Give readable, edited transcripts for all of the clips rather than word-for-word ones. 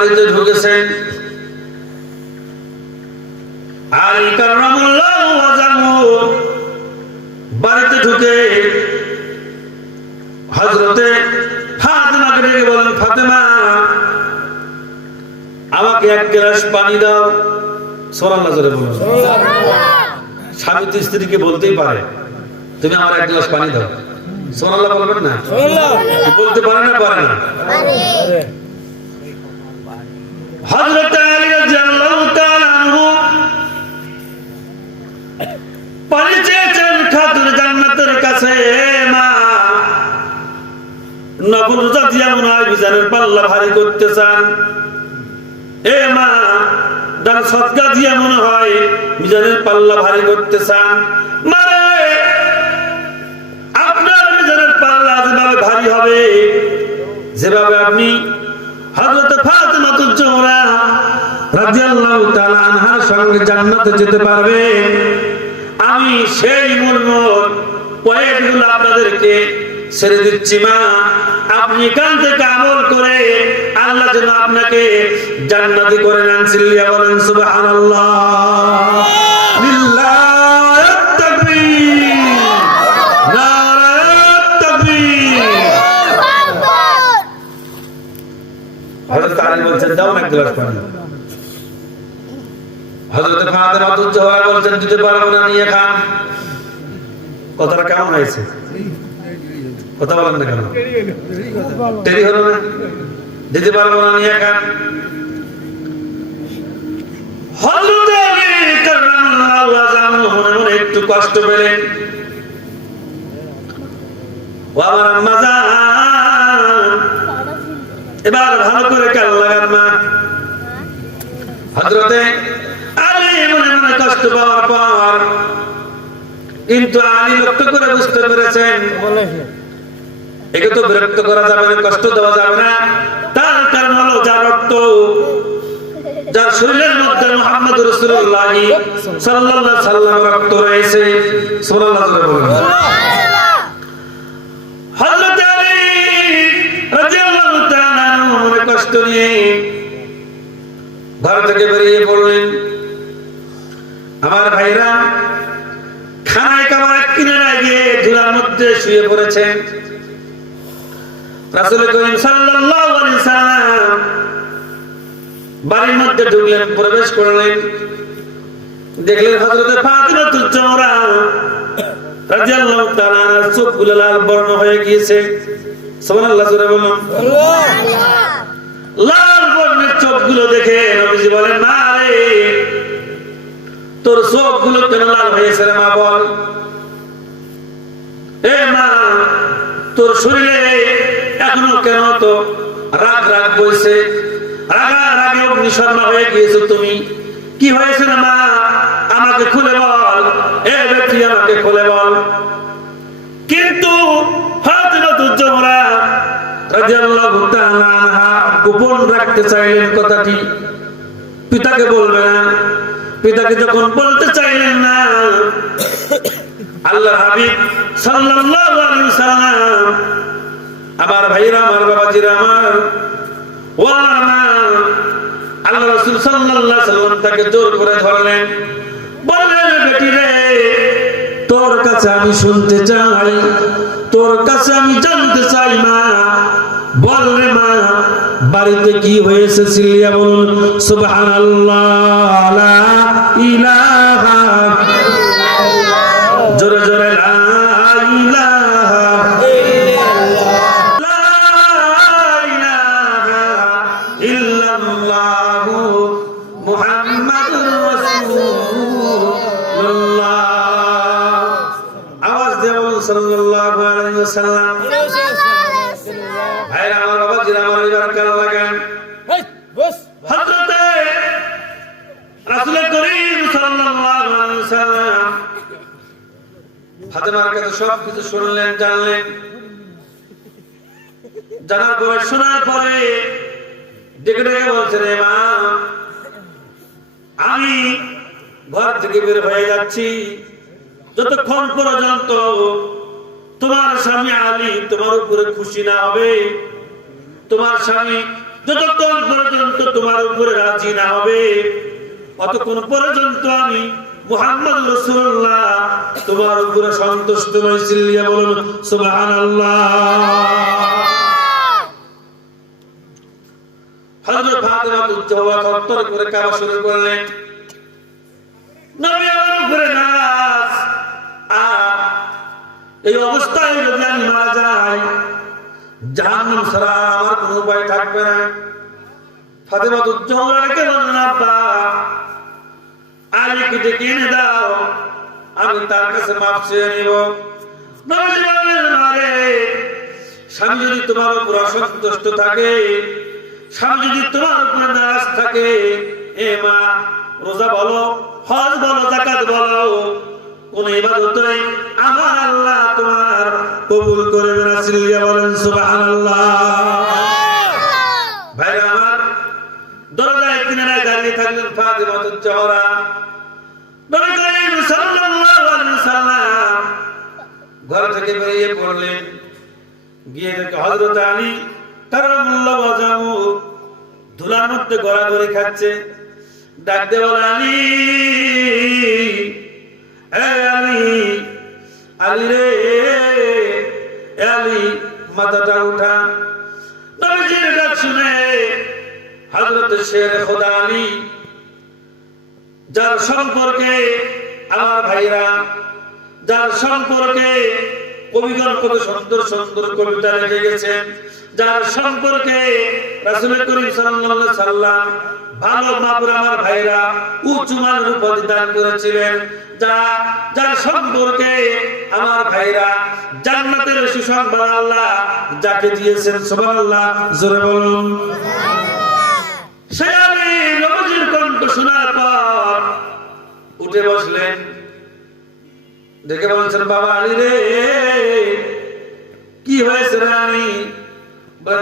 বাড়িতে ঢুকেছেন। আলী কাররামাল্লাহু ওয়াজহাহু বাড়িতে ঢুকে হযরতে ফাতেমাকে ডেকে বলেন, ফাতেমা আমাকে এক গ্লাস পানি দাও। সুবহানাল্লাহ জোরে বলুন। স্বামী তো স্ত্রীকে বলতেই পারে, তুমি আমার এক গ্লাস পানি দাও। সুবহানাল্লাহ বলবেন না? বলতে পারে না? পারে না? হযরত আলী রাদিয়াল্লাহু তাআলা আনহু পানি চেয়েছেন খাতুন জান্নাতের কাছে। মা নফল রোজা দিয়া মনে হয় মিজানের পাল্লা ভারী করতে চান। এ মা দান সদকা দিয়া মনে হয় মিজানের পাল্লা ভারী করতে চান। মানে আপনার মিজানের পাল্লা যেভাবে ভারী হবে, যেভাবে আপনি হযরত ফাতেমাতুজ জোহরা রাদিয়াল্লাহু তাআলা আনহার সঙ্গে জান্নাতে যেতে পারবেন, আমি সেই মূল্যর পয়েন্টগুলো আপনাদেরকে ছেড়ে দিচ্ছি। মা আপনি এখান থেকে আমল করে আল্লাহ যেন আপনাকে জান্নাতি করে নেন। চিল্লিয়া বলেন সুবহানাল্লাহ। লিল্লাহি তাকবীর, নারায়ে তাকবীর। হযরত আলী বলছেন, দাও না গ্লাস পানি। হযরত ফাতেমাতুজ জোহরা বলছেন, দিতে পারবো না, নিয়ে খান। কথাটা কেমন হয়েছে? কথা বলেন না কেন? দেরি হলো না? দিতে পারবো না, নিয়ে খান। হযরত আলী কাররামাল্লাহু ওয়াজহাহু মনে মনে একটু কষ্ট পেলেন। ও আমার আম্মা জান, এবার ভালো করে কান লাগান মা। হযরত আলী মনে মনে কষ্ট পাওয়ার পর কিন্তু আলী লক্ষ্য করে বুঝতে পেরেছেন একে তো বিরক্ত করা যাবে না, কষ্ট দেওয়া যাবে না। তার কারণ হলো যার রক্ত, যার শরীরের মধ্যে মুহাম্মদ রাসূলুল্লাহ সাল্লাল্লাহু আলাইহি সাল্লাম রক্ত রয়েছে। সুবহানাল্লাহ বলুন। হযরত আলী রাদিয়াল্লাহু তাআলা মনে কষ্ট নিয়ে ঘর থেকে বেরিয়ে পড়লেন। আমার ভাইরা খানায় কামায় কিনারায় গিয়ে ধুলার মধ্যে শুয়ে পড়েছেন। রাসূল করিম সাল্লাল্লাহু আলাইহি সাল্লাম বাড়ির মধ্যে ঢুকলেন, প্রবেশ করলেন, দেখলেন হযরত ফাতেমাতুজ জোহরা রাদিয়াল্লাহু তাআলা চোখগুলো লাল বর্ণ হয়ে গিয়েছে। সুবহানাল্লাহ জোরে বলুন। লাল বর্ণের চোখগুলো দেখে নবীজি বলেন, মা রে তোর চোখগুলো কেন লাল হয়েছে রে মা, বল। এ মা তোর শরীরে এখনো কেন তো রাগ রাগ বইছে, রাগে অগ্নিশর্মা হয়ে গিয়েছো তুমি, কি হয়েছে না মা? আমাকে খুলে বল, এ ব্যক্তি আমাকে খুলে বল। কিন্তু ফাতেমাতুজ জোহরা রাদিয়াল্লাহু তাআলা আনহা গোপন রাখতে চাইলেন কথাটি, পিতাকে বলবে না। পিতাকে যখন বলতে চাইলেন না, আল্লাহর হাবিব সাল্লাল্লাহু আলাইহি ওয়াসাল্লাম, আমার ভাইরা, আমার বাবাজিরা, আমার আল্লাহ রাসূল সাল্লাল্লাহু আলাইহি ওয়াসাল্লাম তাকে জোর করে ধরলেন, বললেন, বেটি রে তোর কাছে আমি শুনতে চাই, তোর কাছে আমি জানতে চাই মা, বল রে মা বাড়িতে কি হয়েছে? চিল্লিয়া বলুন সুবহানাল্লাহ, লা ইলাহা ইল্লাল্লাহ, জোরে জোরে লা ইলাহা ইল্লাল্লাহ, লা ইলাহা ইল্লাল্লাহ মুহাম্মাদুর রাসূলুল্লাহ। আওয়াজ দিয়ে বলুন সাল্লাল্লাহু আলাইহি ওয়াসাল্লাম। ভাইরা আমার, বাবাজিরা আমার, এবার কান লাগান। হযরত রাসূল করিম সাল্লাল্লাহু আলাইহি ওয়াসাল্লাম ফাতেমার কাছে সবকিছু শুনলেন, জানলেন। জানার পরে, শোনার পরে ডেকে ডেকে বলছেন, মা আমি ঘর থেকে বের হয়ে যাচ্ছি, যতক্ষণ পর্যন্ত তোমার স্বামী আলী তোমার উপরে খুশি না হবে, তোমার স্বামী যতক্ষণ পর্যন্ত তোমার উপরে রাজি না হবে ততক্ষণ পর্যন্ত আমি মুহাম্মদ রাসূলুল্লাহ তোমার উপরে সন্তুষ্ট নই। চিল্লিয়ে বলুন সুবহানাল্লাহ। হযরত ফাতেমা তুজ্জাওয়া থরথর করে কাঁপা শুরু করলেন। নবী আমার উপরে নারাজ, আর এই অবস্থায় যদি আমি মারা যাই জাহান্নাম ছাড়া আমার কোনো উপায় থাকবে না। ফাতেমা তুজ্জাওয়াকে বললেন, আব্বা আলীকে ডেকে এনে দাও, আমি তার কাছে মাপ চেয়ে নিব। নবীজি বললেন, আরে স্বামী যদি তোমার উপর অসন্তুষ্ট থাকে, স্বামী যদি তোমার উপর নারাজ থাকে, এ মা রোজা বলো, হজ বলো, যাকাত বলো, কোন ইবাদতই আমার আল্লাহ তোমার কবুল করবে না। চিল্লিয়ে বলেন সুবহানাল্লাহ। ভাইরা আমার, দরজায় কিনারায় দাঁড়িয়ে থাকলেন ফাতেমা তুজ্জাওয়া। নবী করিম সাল্লাল্লাহু আলাইহি ওয়াসাল্লাম ঘর থেকে বেরিয়ে পড়লেন। গিয়ে দেখে হযরত আলী কারামাল্লাহু ওয়াজহু ধুলার মধ্যে গড়াগড়ি খাচ্ছে। ডাক দিয়ে বলে, আলী, এ আলী, আলী রে, এ আলী, মাথাটা উঠা। নবীজির ডাক শুনে হযরত শের খোদা আলী, যার সম্পর্কে আমার ভাইরা, যার সম্পর্কে কবিগণ কত সুন্দর সুন্দর কবিতা লিখে গেছেন, যার সম্পর্কে রাসূল করিম সাল্লাল্লাহু আলাইহি সাল্লাম ভালো মাপুর আমার ভাইরা উঁচু মানের উপাধি দান করেছিলেন, যার সম্পর্কে আমার ভাইরা জান্নাতের সুসংবাদ আল্লাহ যাকে দিয়েছেন, সুবহানাল্লাহ, জোরে বলুন। সে আলী নবীর কণ্ঠ শোনার পর উঠে বসলেন। দেখে বলছেন, বাবা আলী রে, কি হয়েছে রে আলী?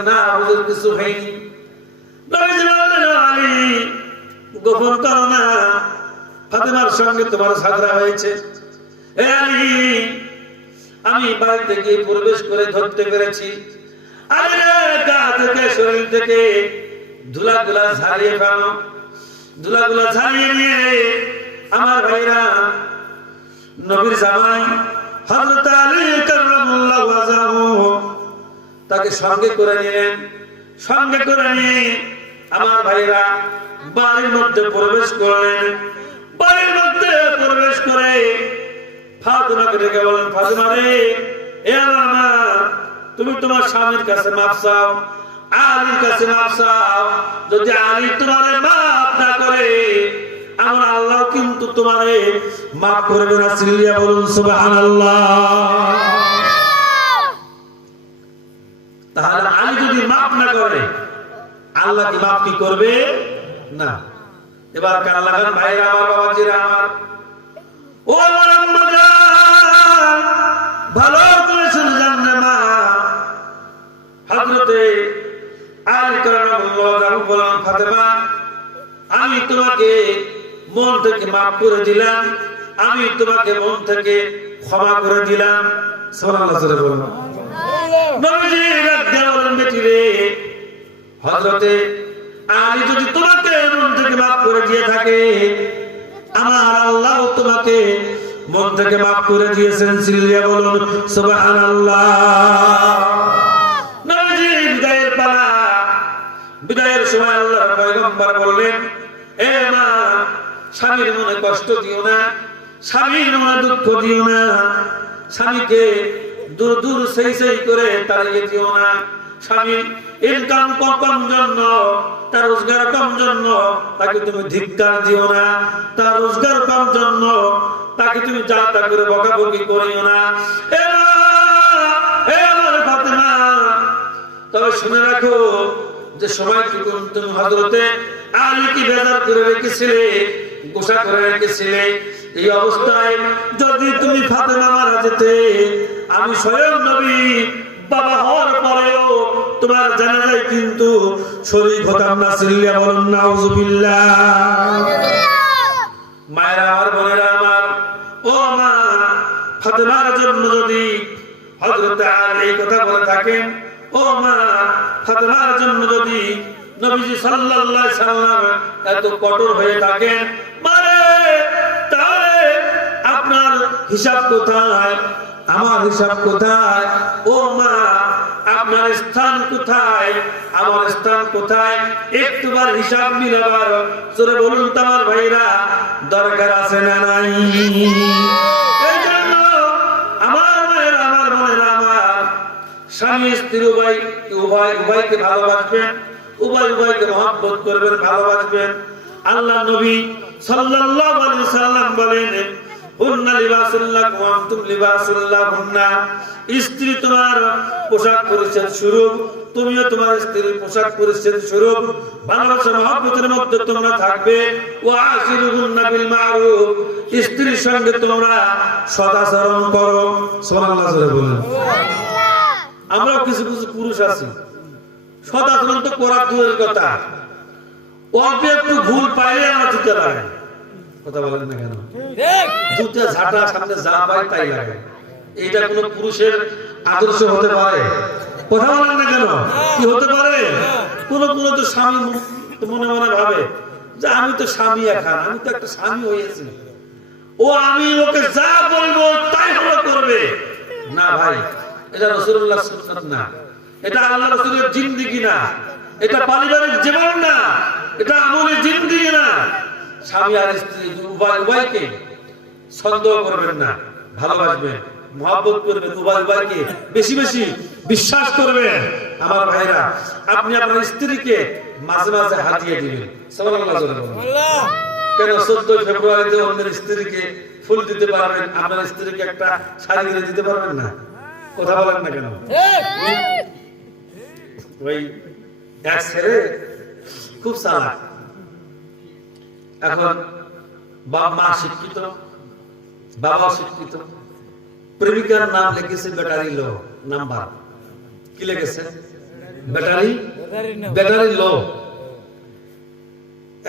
না হুজুর, কিছু হয়নি। নবীজি বললেন, আলী গোপন করো না, ফাতেমার সঙ্গে তোমার ঝগড়া হয়েছে। এ আলী, আমি বাড়িতে গিয়ে প্রবেশ করে ধরতে পেরেছি। আলী রে, গা থেকে শরীর থেকে ধুলাগুলা ঝাড়িয়ে ফেলো। ধুলাগুলা ঝাড়িয়ে নিয়ে আমার ভাইরা নবীর জামাই হযরত আলী কারামাল্লাহু ওয়াজহু তাকে সঙ্গে করে নিলেন। সঙ্গে করে নিয়ে আমার ভাইরা বাড়ির মধ্যে প্রবেশ করলেন। বাড়ির মধ্যে প্রবেশ করে ফাতেমাকে ডেকে বলেন, ফাতেমা রে, এ আমার মা, তুমি তোমার স্বামীর কাছে মাপ চাও, আলীর কাছে মাপ চাও। যদি আলী তোমারে মাপ না করে, আমার আল্লাহ কিন্তু তোমারে মাফ করবে না। চিল্লিয়ে বলুন সুবহানাল্লাহ। তাহলে আলী যদি মাফ না করে, আল্লাহ কি মাফ কি করবে না? এবার কান লাগান ভাইরা আমার, বাবাজিরা আমার, ও আমার আম্মা জান, ভালো করে শুনে যান না মা। হযরতে আলী কারামাল্লাহু ওয়াজহু বলেন, ফাতেমা, আমি তোমাকে মন থেকে মাফ করে দিলাম, আমি তোমাকে মন থেকে ক্ষমা করে দিলাম। সুবহানাল্লাহ, জোরে বলুন। নবীজি ডাক দিয়ে বলেন, বেটি রে, হযরতে আলী যদি তোমাকে মন থেকে মাফ করে দিয়ে থাকে, আমার আল্লাহ তোমাকে মন থেকে মাফ করে দিয়েছেন। চিল্লিয়ে বলুন সুবহানাল্লাহ। নবীজি বিদায়ের পালা, বিদায়ের সময় আল্লাহর পয়গম্বর বললেন, এ মা, স্বামীর মনে কষ্ট দিও না, স্বামীর মনে দুঃখ দিও না, স্বামীকে দূর দূর সেই করে তাড়িয়ে দিও না। স্বামীর ইনকাম কম জন্য, তার রোজগার কম জন্য তাকে তুমি ধিক্কার দিও না, তার রোজগার কম জন্য তাকে তুমি যা তা করে বকাবকি করিও না। এ মা, এ আমার ফাতেমা, তবে শুনে রাখো যে সময়টুকু তুমি হযরতে আলীকে বেজার করে রেখেছিলে, গোসা করে রেখেছিলে। এই অবস্থায় যদি তুমি ফাতেমা মারা যেতে, আমি স্বয়ং নবী বাবা হওয়ার পরেও তোমার জানাজায় কিন্তু শরীক হতাম না। চিল্লিয়ে বলুন নাউযুবিল্লাহ। মায়েরা আমার, বোনেরা আমার, ও মা, ফাতেমার জন্য যদি হযরত আলী এই কথা বলে থাকেন, ও মা, ফাতেমার জন্য যদি নবীজি সাল্লাল্লাহু আলাইহি সাল্লাম এত কঠোর হয়ে থাকেন, মানে তাহলে আপনার হিসাব কোথায়, আমার হিসাব কোথায়? ও মা, আপনার স্থান কোথায়, আমার স্থান কোথায়? একটুবার হিসাব মিলাবার জোরে বলুন তো আমার ভাইরা, দরকার আছে না নাই? এই জন্য আমার ভাইরা, আমার বোনেরা, আমার স্বামী স্ত্রী উভয়কে ভালোবাসবেন, উভয়কে মহব্বত করবেন, ভালোবাসবেন। আল্লাহ নবী সাল্লাল্লাহু আলাইহি সাল্লাম বলেন, হুন্না লিবাসুল লাকুম ওয়া আনতুম লিবাসুল লাহুন্না। স্ত্রী তোমার পোশাক পরিচ্ছদ স্বরূপ, তুমিও তোমার স্ত্রীর পোশাক পরিচ্ছদ স্বরূপ। ভালোবাসা মহব্বতের মধ্যে তোমরা থাকবে। ওয়া আশিরুহুন্না বিল মারুফ, স্ত্রীর সঙ্গে তোমরা সদাচরণ করো। সুবহানাল্লাহ বলেন। আমরা কিছু কিছু পুরুষ আছি, সদাচরণ তো করার দূরের কথা, অল্প একটু ভুল পাইলে আমরা জুতা লাগাই। কথা বলেন না কেন? জুতা ঝাঁটা সামনে যা পাই তাই লাগে। এইটা কোন পুরুষের আদর্শ হতে পারে? কথা বলেন না কেন? কি হতে পারে? কোন তো স্বামী মনে মনে ভাবে যে আমি তো স্বামী, এখন আমি তো একটা স্বামী হয়েছি, ও আমি ওকে যা বলবো তাই হলো করবে। না ভাই, এটা রাসূলুল্লাহ সুন্নাত না, এটা আল্লাহ রাসূলের জিন্দেগি না, এটা পারিবারিক জীবন না, এটা আমলে জিন্দেগি না। স্বামী আর স্ত্রী উভয়কে সন্দেহ করবেন না, ভালোবাসবেন, মহব্বত করবেন, উভয়কে বেশি বেশি বিশ্বাস করবেন। আমার ভাইরা, আপনি আপনার স্ত্রীকে মাঝে মাঝে হাতিয়ে দিবেন। সুবহানাল্লাহ। কেন 14 ফেব্রুয়ারিতে অন্যের স্ত্রীকে ফুল দিতে পারবেন, আপনার স্ত্রীকে একটা শাড়ি কিনে দিতে পারবেন না? কথা বলেন না কেন? ওই এক ছেলে খুব চালাক, এখন বাবা মা শিক্ষিত, বাবা শিক্ষিত, প্রেমিকার নাম লিখেছে ব্যাটারি লো নাম্বার। কি লিখেছে? ব্যাটারি লো।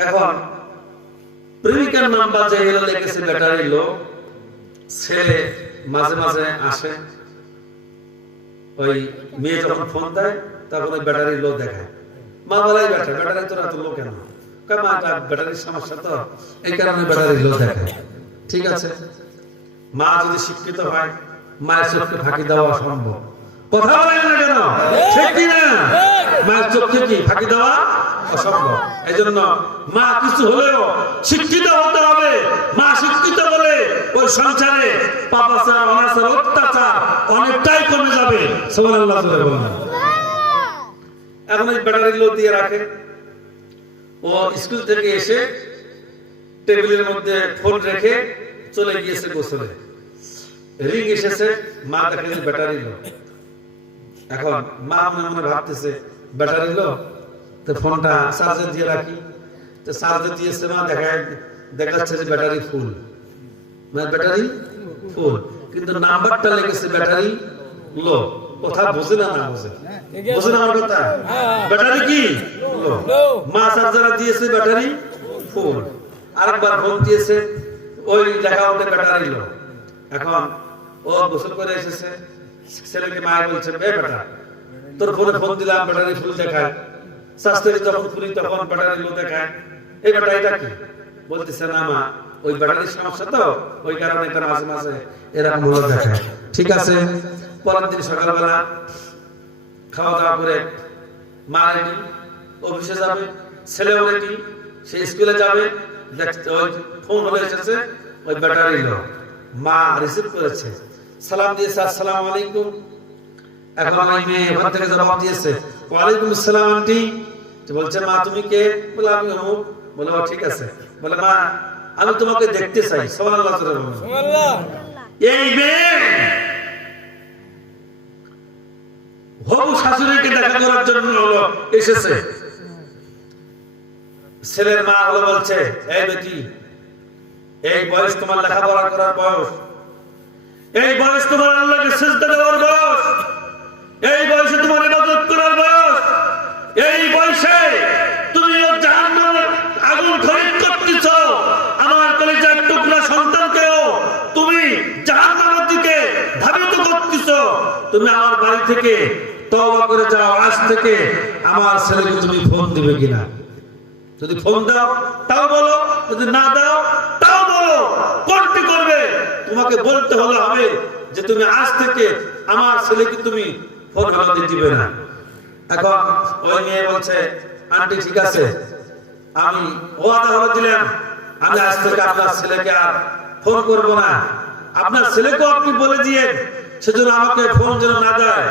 এখন প্রেমিকার নাম্বার যে লিখেছে ব্যাটারি লো, ছেলে মাঝে মাঝে আসে, ওই মেয়ে যখন ফোন দেয় তখন ওই ব্যাটারি লো দেখায়। মা বলে ব্যাটারি তোরা তো লো কেন? ব্যাটারির সমস্যা তো, এই কারণে ব্যাটারি লো দেখায়। ঠিক আছে, মা যদি শিক্ষিত হয়, মায়ের চোখকে ফাঁকি দেওয়া অসম্ভব। কথা বলেন না কেন? ঠিক কি না? মায়ের চোখকে কি ফাঁকি দেওয়া অসম্ভব। এই জন্য মা কিছু হলেও শিক্ষিত হতে হবে। মা শিক্ষিত বলে ওই সংসারে পাপাচার, অনাচার, অত্যাচার অনেকটাই কমে যাবে। সুবহানাল্লাহ বলেন। এখন এই ব্যাটারি লো দিয়ে রাখে, ও স্কুল থেকে এসে টেবিলের মধ্যে ফোন রেখে চলে গিয়েছে গোসলে। রিং এসেছে, মা দেখে ব্যাটারি লো। এখন মা মনে মনে ভাবতেছে ব্যাটারি লো, তো ফোনটা চার্জে দিয়ে রাখি। তো চার্জে দিয়েছে, মা দেখাচ্ছে যে ব্যাটারি ফুল, মানে ব্যাটারি ফুল, কিন্তু নাম্বারটা লেগেছে ব্যাটারি লো। কথা বুঝে না? না বুঝে? বুঝে না আমার কথা? ব্যাটারি কি লো, মা চার্জার দিয়েছে ব্যাটারি ফুল, আরেকবার ফোন দিয়েছে, ওই লেখা ওঠে ব্যাটারি লো। এখন ও গোসল করে এসেছে, ছেলেকে মা বলছে, বেটা তোর ফোনে ফোন দিলাম ব্যাটারি ফুল দেখায়, শাস্ত্রে যখন খুলি তখন ব্যাটারি লো দেখায়, এই ব্যাটারিটা কি? বলতেছে না মা, ওই ব্যাটারির সমস্যা তো, ওই কারণে এটা মাঝে মাঝে এরকম হলো দেখায়। ঠিক আছে। পরের দিন সকালবেলা খাওয়া দাওয়া করে মা রেডি, অফিসে যাবে, ছেলেও রেডি, সে স্কুলে যাবে, দেখতে ওই ফোন হলে এসেছে, ওই ব্যাটারি লো। মা রিসিভ করেছে, সালাম দিয়েছে, আসসালামু আলাইকুম। এখন ওই মেয়ে ওখান থেকে জবাব দিয়েছে, ওয়ালাইকুম আসসালাম আন্টি। বলছে, মা তুমি কে? বলে আমি অমুক। বলে ও ঠিক আছে। বলে মা আমি তোমাকে দেখতে চাই। সুবহানাল্লাহ। এই মেয়ে হবু শাশুড়িকে দেখা করার জন্য এসেছে। ছেলের মা হলো বলছে, এই বেটি, এই বয়স তোমার লেখাপড়া করার বয়স, এই বয়স তোমার আল্লাহকে সিজদা দেওয়ার বয়স, এই বয়সে তোমার ইবাদত করার বয়স, এই বয়সে তুমি জাহান্নামের আগুন খরিদ করতেছো। আমার কলিজার টুকরা সন্তানকেও তুমি জাহান্নামের দিকে ধাবিত করতেছো। তুমি আমার বাড়ি থেকে তওবা করে যাও, আজ থেকে আমার ছেলেকে তুমি ফোন দিবে কিনা। যদি ফোন দাও তাও বলো, যদি না দাও তাও বলো, কোনটি করবে তোমাকে বলতে হবে যে তুমি আজ থেকে আমার ছেলেকে তুমি ফোন হাতে দিবে না। এখন ওই মেয়ে বলছে, আন্টি ঠিক আছে, আমি ওয়াদা করে দিলাম আমি আজ থেকে আপনার ছেলেকে আর ফোন করব না। আপনার ছেলেকে আপনি বলে দিয়ে সেজন্য আমাকে ফোন যেন না দেয়।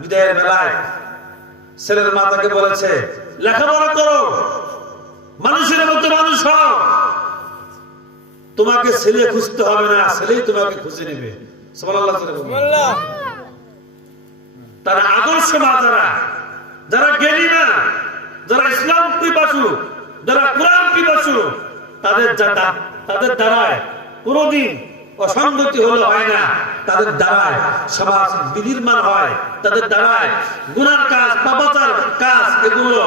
বিদায়ের বেলায় ছেলের মাতাকে বলেছে, লেখাপড়া করো, মানুষের মতো মানুষ হও, তোমাকে ছেলে খুঁজতে হবে না, ছেলেই তোমাকে খুঁজে নেবে। সুবহানাল্লাহ। তারা আদর্শ মা, যারা জ্ঞানী না, যারা ইসলাম পিপাসু, যারা কোরআন পিপাসু, তাদের দ্বারায় কোনদিন অসঙ্গতি হয় না, তাদের দ্বারায় সমাজ বিনির্মাণ হয়, তাদের দ্বারায় গুনার কাজ, পাপাচার কাজ এগুলো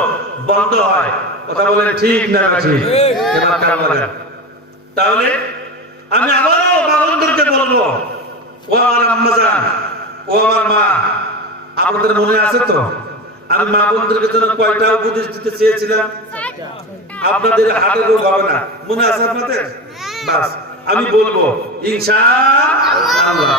বন্ধ হয়। কথা বলেন ঠিক না ঠিক? তাহলে আমি আবারও বাবনদেরকে বলবো, ও আমার আম্মাজান, ও আমার মা, আপনাদের মনে আছে তো আমি মা বোনদেরকে জন্য কয়টা উপদেশ দিতে চেয়েছিলাম? আপনাদের হাতে রোগ হবে না, মনে আছে আপনাদের? বাস আমি বলবো ইনশাআল্লাহ।